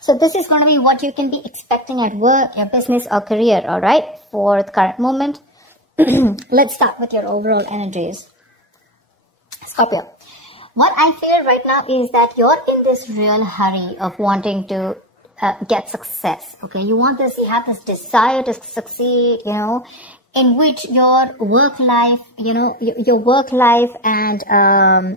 So this is going to be what you can be expecting at work, your business or career, all right, for the current moment. Let's start with your overall energies. Scorpio, what I feel right now is that you're in this real hurry of wanting to get success. Okay, you have this desire to succeed, you know, in which your work life, you know, your work life and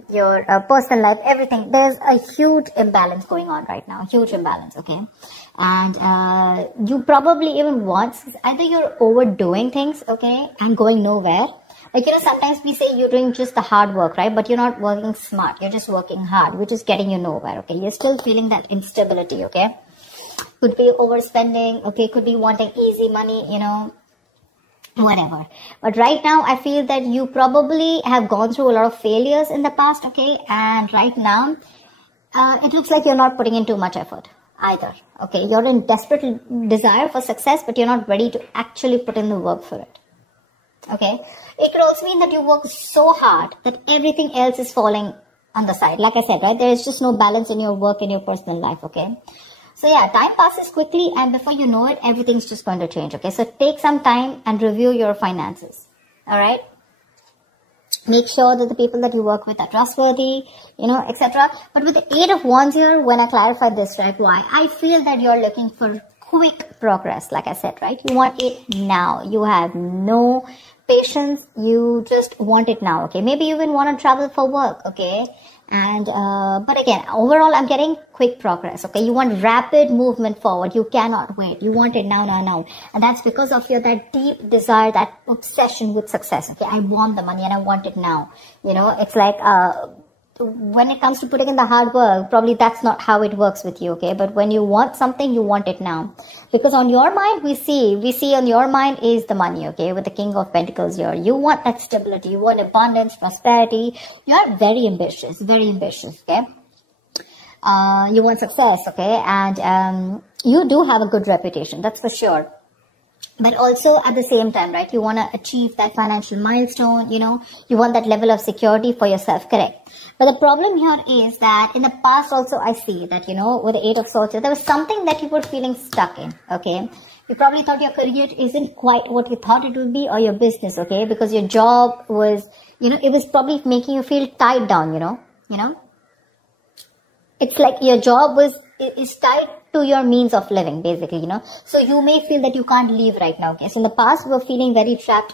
your personal life, everything, there's a huge imbalance going on right now, huge imbalance, okay? And you probably even want, either you're overdoing things, okay, and going nowhere. Like, you know, sometimes we say you're doing just the hard work, right? But you're not working smart. You're just working hard, which is getting you nowhere, okay? You're still feeling that instability, okay? Could be overspending, okay? Could be wanting easy money, you know, whatever. But right now, I feel that you probably have gone through a lot of failures in the past, okay? And right now, it looks like you're not putting in too much effort either, okay? You're in desperate desire for success, but you're not ready to actually put in the work for it, okay? It could also mean that you work so hard that everything else is falling on the side. Like I said, right? There is just no balance in your work and your personal life, okay? So yeah, time passes quickly and before you know it, everything's just going to change, okay? So take some time and review your finances, all right? Make sure that the people that you work with are trustworthy, you know, etc. But with the 8 of Wands here, when I clarify this, right, why? I feel that you're looking for quick progress, like I said, right? You want it now. You have no patience. You just want it now, okay? Maybe you even want to travel for work, okay? And but again, overall, I'm getting quick progress, okay? You want rapid movement forward. You cannot wait. You want it now, now, now. And that's because of your that deep desire, that obsession with success, okay? I want the money and I want it now. You know, it's like when it comes to putting in the hard work, probably that's not how it works with you, okay? But when you want something, you want it now. Because on your mind, we see on your mind is the money, okay? With the King of Pentacles here. You want that stability. You want abundance, prosperity. You are very ambitious, okay? You want success, okay? And you do have a good reputation, that's for sure. But also at the same time, right, you want to achieve that financial milestone, you know, you want that level of security for yourself, correct? But the problem here is that in the past also I see that, you know, with the 8 of Swords, there was something that you were feeling stuck in, okay? You probably thought your career isn't quite what you thought it would be, or your business, okay? Because your job was, you know, it was probably making you feel tied down, you know? It's like your job is tied to your means of living, basically, you know. So you may feel that you can't leave right now, okay? So in the past, you were feeling very trapped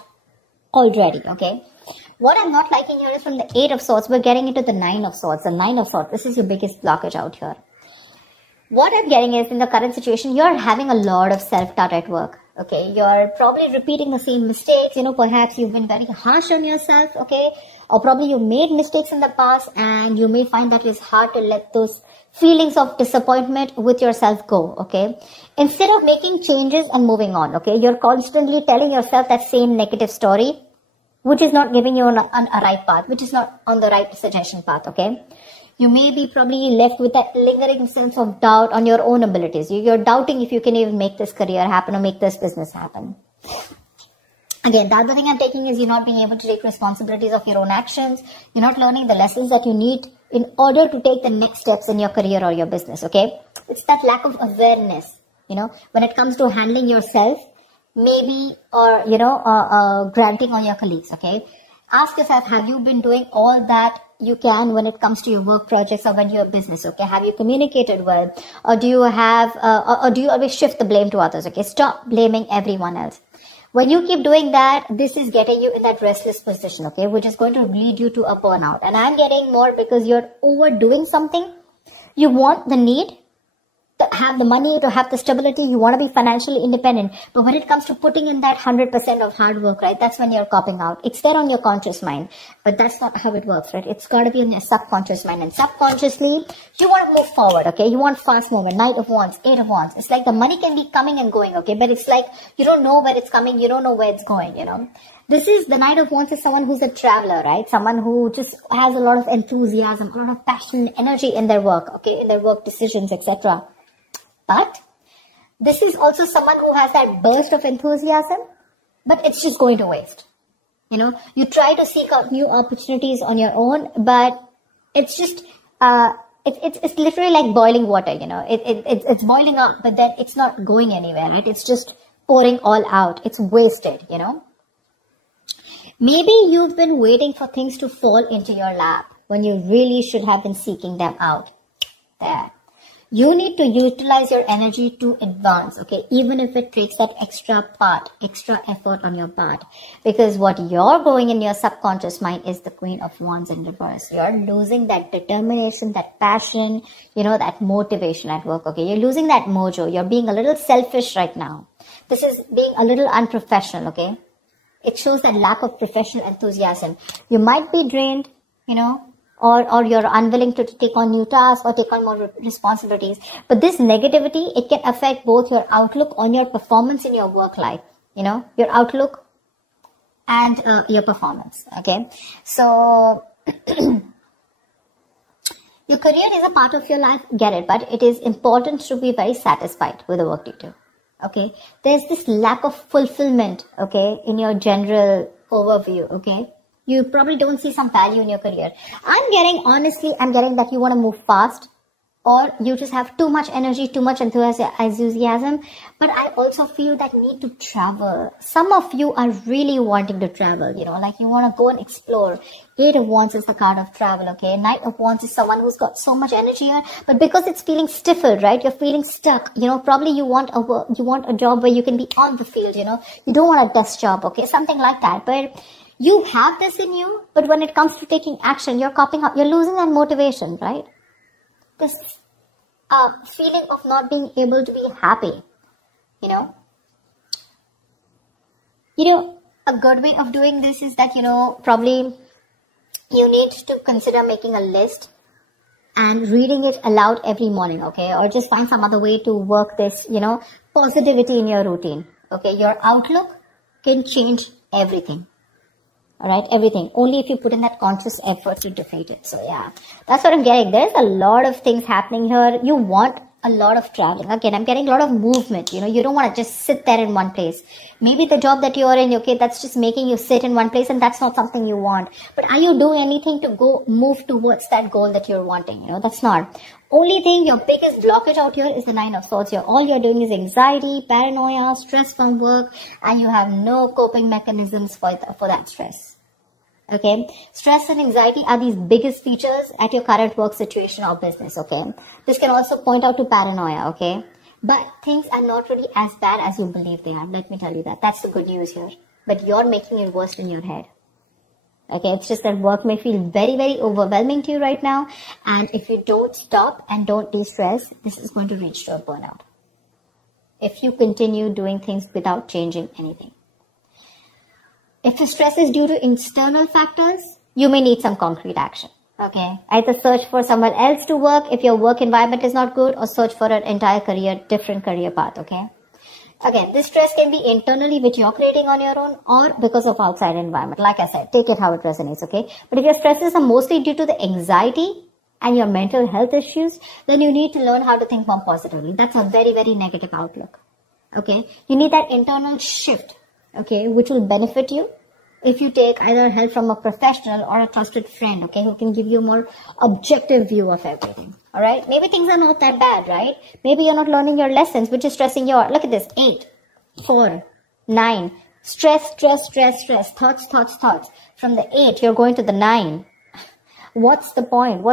already, okay? What I'm not liking here is from the 8 of Swords, we're getting into the 9 of Swords. The 9 of Swords, this is your biggest blockage out here. What I'm getting is, in the current situation, you're having a lot of self-doubt at work, okay? You're probably repeating the same mistakes, you know, perhaps you've been very harsh on yourself, okay? Or probably you made mistakes in the past and you may find that it's hard to let those feelings of disappointment with yourself go, okay? Instead of making changes and moving on, okay? You're constantly telling yourself that same negative story, which is not giving you a right path, which is not on the right suggestion path, okay? You may be probably left with that lingering sense of doubt on your own abilities. You're doubting if you can even make this career happen or make this business happen. Again, the other thing I'm taking is you're not being able to take responsibilities of your own actions. You're not learning the lessons that you need in order to take the next steps in your career or your business, okay? It's that lack of awareness, you know, when it comes to handling yourself, maybe, or, you know, granting on your colleagues, okay? Ask yourself, have you been doing all that you can when it comes to your work projects or when you're business, okay? Have you communicated well? Or do you have, or do you always shift the blame to others, okay? Stop blaming everyone else. When you keep doing that, this is getting you in that restless position, okay, which is going to lead you to a burnout. And I'm getting more because you're overdoing something. You want the need to have the money, to have the stability. You want to be financially independent. But when it comes to putting in that 100% of hard work, right, that's when you're copping out. It's there on your conscious mind, but that's not how it works, right? It's got to be on your subconscious mind. And subconsciously, you want to move forward, okay? You want fast movement, Knight of Wands, 8 of Wands. It's like the money can be coming and going, okay? But it's like you don't know where it's coming. You don't know where it's going, you know? This is, the Knight of Wands is someone who's a traveler, right? Someone who just has a lot of enthusiasm, a lot of passion, energy in their work, okay? In their work decisions, etc. But this is also someone who has that burst of enthusiasm, but it's just going to waste. You know, you try to seek out new opportunities on your own, but it's just, it's literally like boiling water, you know. It's boiling up, but then it's not going anywhere, right? It's just pouring all out. It's wasted, you know. Maybe you've been waiting for things to fall into your lap when you really should have been seeking them out. There. You need to utilize your energy to advance, okay? Even if it takes that extra effort on your part. Because what you're going in your subconscious mind is the Queen of Wands in reverse. You're losing that determination, that passion, you know, that motivation at work, okay? You're losing that mojo. You're being a little selfish right now. This is being a little unprofessional, okay? It shows that lack of professional enthusiasm. You might be drained, you know, or you're unwilling to take on new tasks or take on more responsibilities. But this negativity, it can affect both your outlook on your performance in your work life, you know, your outlook and your performance, okay? So, your career is a part of your life, get it, but it is important to be very satisfied with the work you do, okay? There's this lack of fulfillment, okay, in your general overview, okay? You probably don't see some value in your career. Honestly, I'm getting that you want to move fast, or you just have too much energy, too much enthusiasm. But I also feel that need to travel. Some of you are really wanting to travel, you know, like you want to go and explore. Eight of Wands is the card of travel, okay? Knight of Wands is someone who's got so much energy here, but because it's feeling stifled, right? You're feeling stuck, you know, probably you want a job where you can be on the field, you know? You don't want a desk job, okay? Something like that, but you have this in you, but when it comes to taking action, you're copying up, you're losing that motivation, right? This feeling of not being able to be happy, you know. A good way of doing this is that, you know, probably you need to consider making a list and reading it aloud every morning, okay? Or just find some other way to work this, you know, positivity in your routine, okay? Your outlook can change everything. All right, everything. Only if you put in that conscious effort to defeat it. So yeah, that's what I'm getting. There's a lot of things happening here. You want a lot of traveling. Again, I'm getting a lot of movement. You know, you don't want to just sit there in one place. Maybe the job that you're in, okay, that's just making you sit in one place, and that's not something you want. But are you doing anything to move towards that goal that you're wanting? You know, that's not. Only thing, your biggest blockage out here is the Nine of Swords. All you're doing is anxiety, paranoia, stress from work, and you have no coping mechanisms for that stress. Okay, stress and anxiety are these biggest features at your current work situation or business, okay? This can also point out to paranoia, okay? But things are not really as bad as you believe they are. Let me tell you that. That's the good news here. But you're making it worse in your head. Okay, it's just that work may feel very, very overwhelming to you right now. And if you don't stop and don't de-stress, this is going to reach to a burnout. If you continue doing things without changing anything. If the stress is due to external factors, you may need some concrete action. Okay. Either search for someone else to work if your work environment is not good, or search for an entire different career path. Okay. Again, this stress can be internally, which you're creating on your own, or because of outside environment. Like I said, take it how it resonates. Okay. But if your stresses are mostly due to the anxiety and your mental health issues, then you need to learn how to think more positively. That's a very, very negative outlook. Okay. You need that internal shift. Okay, which will benefit you if you take either help from a professional or a trusted friend, okay, who can give you a more objective view of everything. All right, maybe things are not that bad, right? Maybe you're not learning your lessons, which is stressing you out. Look at this: 8, 4, 9. Stress, thoughts. From the 8, you're going to the 9. What's the point?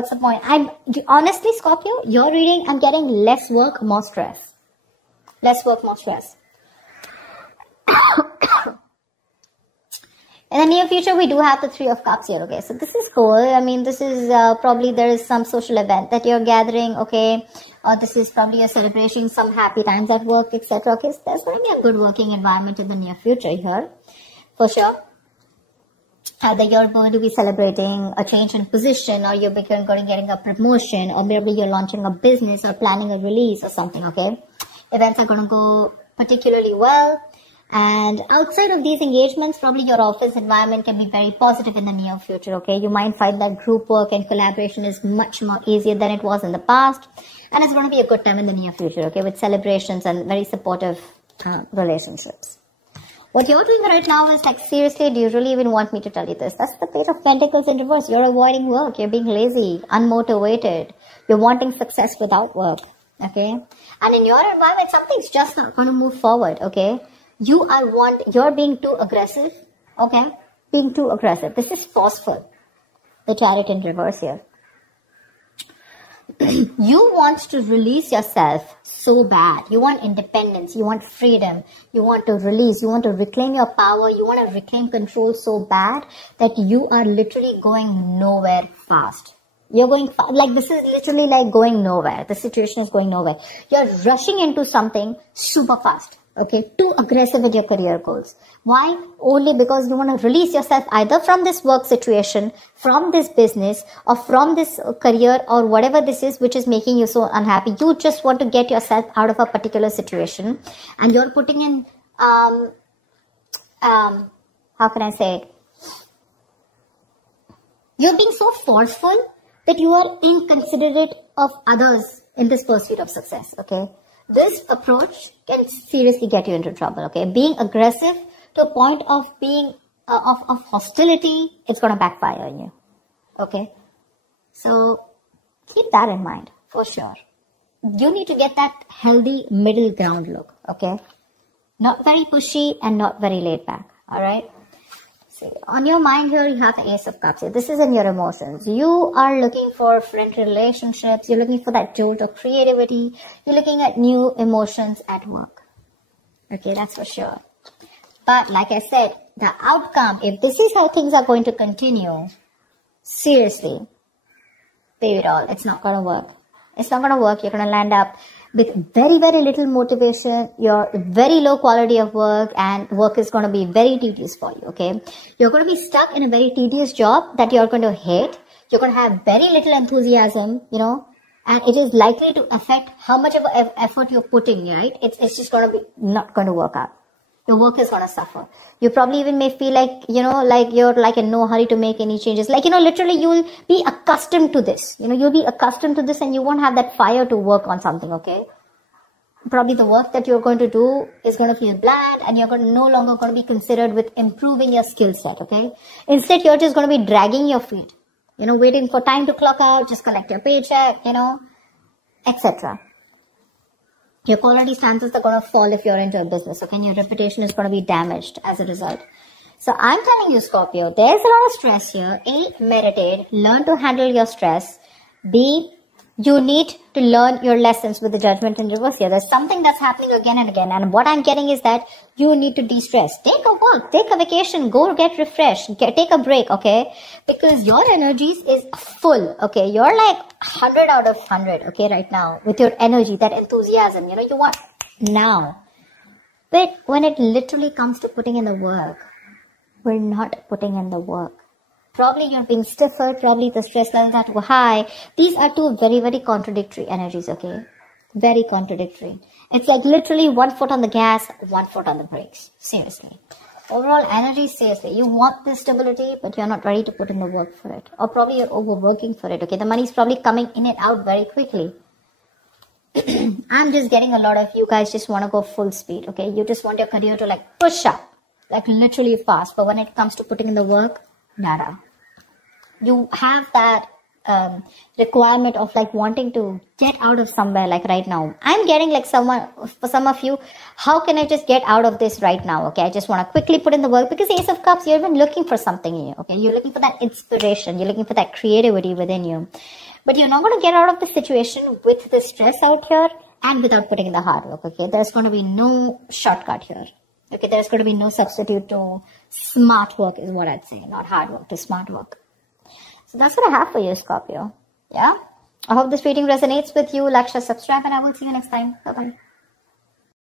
Honestly, Scorpio, you're reading, I'm getting less work, more stress. Less work, more stress. In the near future, we do have the 3 of Cups here, okay? So this is cool. I mean, this is probably there is some social event that you're gathering, okay? Or this is probably you're celebrating some happy times at work, etc. Okay, so there's going to be a good working environment in the near future here, for sure. Either you're going to be celebrating a change in position, or you're going to be getting a promotion, or maybe you're launching a business or planning a release or something, okay? Events are going to go particularly well. And outside of these engagements, probably your office environment can be very positive in the near future, okay? You might find that group work and collaboration is much more easier than it was in the past. And it's going to be a good time in the near future, okay? With celebrations and very supportive relationships. What you're doing right now is like, seriously, do you really even want me to tell you this? That's the Page of Pentacles in reverse. You're avoiding work. You're being lazy, unmotivated. You're wanting success without work, okay? And in your environment, something's just not going to move forward, okay? You're being too aggressive, okay? Being too aggressive. This is forceful. The Chariot in reverse here. You want to release yourself so bad. You want independence. You want freedom. You want to release. You want to reclaim your power. You want to reclaim control so bad that you are literally going nowhere fast. You're going fast. Like, this is literally like going nowhere. The situation is going nowhere. You're rushing into something super fast. Okay, too aggressive with your career goals. Why? Only because you want to release yourself either from this work situation, from this business, or from this career, or whatever this is which is making you so unhappy. You just want to get yourself out of a particular situation, and you're putting in, how can I say it? You're being so forceful that you are inconsiderate of others in this pursuit of success, okay? This approach can seriously get you into trouble, okay? Being aggressive to a point of being, of hostility, it's going to backfire on you, okay? So, keep that in mind, for sure. You need to get that healthy middle ground look, okay? Not very pushy and not very laid back, alright? See, on your mind here, you have the Ace of Cups here. This is in your emotions. You are looking for friendly relationships. You're looking for that jolt of creativity. You're looking at new emotions at work. Okay, that's for sure. But like I said, the outcome, if this is how things are going to continue, seriously, baby doll, it's not going to work. It's not going to work. You're going to land up with very, very little motivation, your very low quality of work, and work is going to be very tedious for you, okay? You're going to be stuck in a very tedious job that you're going to hate. You're going to have very little enthusiasm, you know, and it is likely to affect how much of effort you're putting, right? It's just going to be not going to work out. Your work is going to suffer. You probably even may feel like, you know, like you're like in no hurry to make any changes. Like, you know, literally you will be accustomed to this. You know, you'll be accustomed to this and you won't have that fire to work on something, okay? Probably the work that you're going to do is going to feel bland and you're no longer going to be considered with improving your skill set, okay? Instead, you're just going to be dragging your feet, you know, waiting for time to clock out, just collect your paycheck, you know, etc. Your quality standards are going to fall if you're into a business, okay? And your reputation is going to be damaged as a result. So I'm telling you, Scorpio, there's a lot of stress here. A, meditate, learn to handle your stress. B, you need to learn your lessons with the Judgment in reverse here. There's something that's happening again and again. And what I'm getting is that you need to de-stress. Take a walk, take a vacation, go get refreshed, take a break, okay? Because your energies is full, okay? You're like 100 out of 100, okay, right now. With your energy, that enthusiasm, you know, you want now. But when it literally comes to putting in the work, we're not putting in the work. Probably you're being stiffer, probably the stress levels are too high. These are two very, very contradictory energies, okay? Very contradictory. It's like literally 1 foot on the gas, 1 foot on the brakes. Seriously. Overall energy, seriously. You want this stability, but you're not ready to put in the work for it. Or probably you're overworking for it, okay? The money's probably coming in and out very quickly. I'm just getting a lot of you guys just want to go full speed, okay? You just want your career to like push up, like literally fast. But when it comes to putting in the work, nada. You have that requirement of like wanting to get out of somewhere like right now. I'm getting like someone, for some of you, how can I just get out of this right now? Okay, I just want to quickly put in the work because Ace of Cups, you're even looking for something in you. Okay, you're looking for that inspiration. You're looking for that creativity within you. But you're not going to get out of the situation with the stress out here and without putting in the hard work. Okay, there's going to be no shortcut here. Okay, there's going to be no substitute to smart work is what I'd say. Not hard work, to smart work. So that's what I have for you, Scorpio. Yeah? I hope this reading resonates with you. Like, share, subscribe, and I will see you next time. Bye-bye.